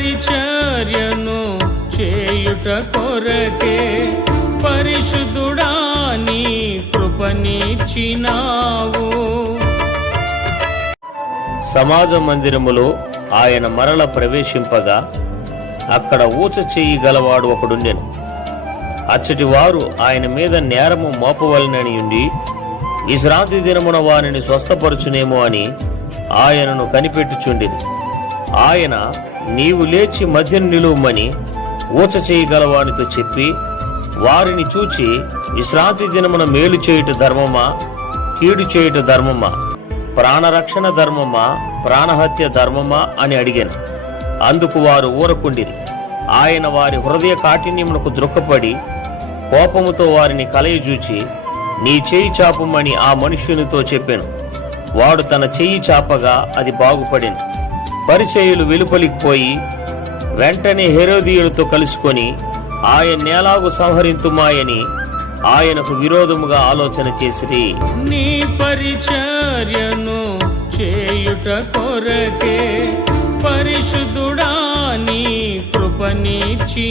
పరిచర్యను చేయుట కొరకే పరిశుద్ధుడా నీ కృపనిచ్చినావు. సమాజ మందిరములో ఆయన మరల ప్రవేశింపగా అక్కడ ఊచ చేయి గలవాడు ఒకడుండెను. అచ్చటి వారు ఆయన మీద నేరము మోపవలనని ఉండి విశ్రాంతి దినమున వారిని స్వస్థపరచునేమో అని ఆయనను కనిపెట్టుచుండెను. ఆయన నీవు లేచి మధ్యను నిలువమని ఊచ చేయగలవానితో చెప్పి వారిని చూచి విశ్రాంతి దినమున మేలు చేయుట ధర్మమా? కీడు చేయుట ధర్మమా? ప్రాణరక్షణ ధర్మమా? ప్రాణహత్య ధర్మమా? అని అడిగాను. అందుకు వారు ఊరకుండిరి. ఆయన వారి హృదయ కాఠిన్యమునకు దృక్కపడి కోపముతో వారిని కలయజూచి నీ చేయి చాపమని ఆ మనుష్యునితో చెప్పాను. వాడు తన చెయ్యి చాపగా అది బాగుపడింది పరిచయులు వెలుపలికి పోయి వెంటనే హెరోదీయులతో కలుసుకొని ఆయన నేలాగు సంహరింతుమాయని ఆయనకు విరోధముగా ఆలోచన చేసిరి. నీ పరిచర్యను చేయుట కొరకే పరిశుద్ధుడా నీ కృపనిచ్చినావు.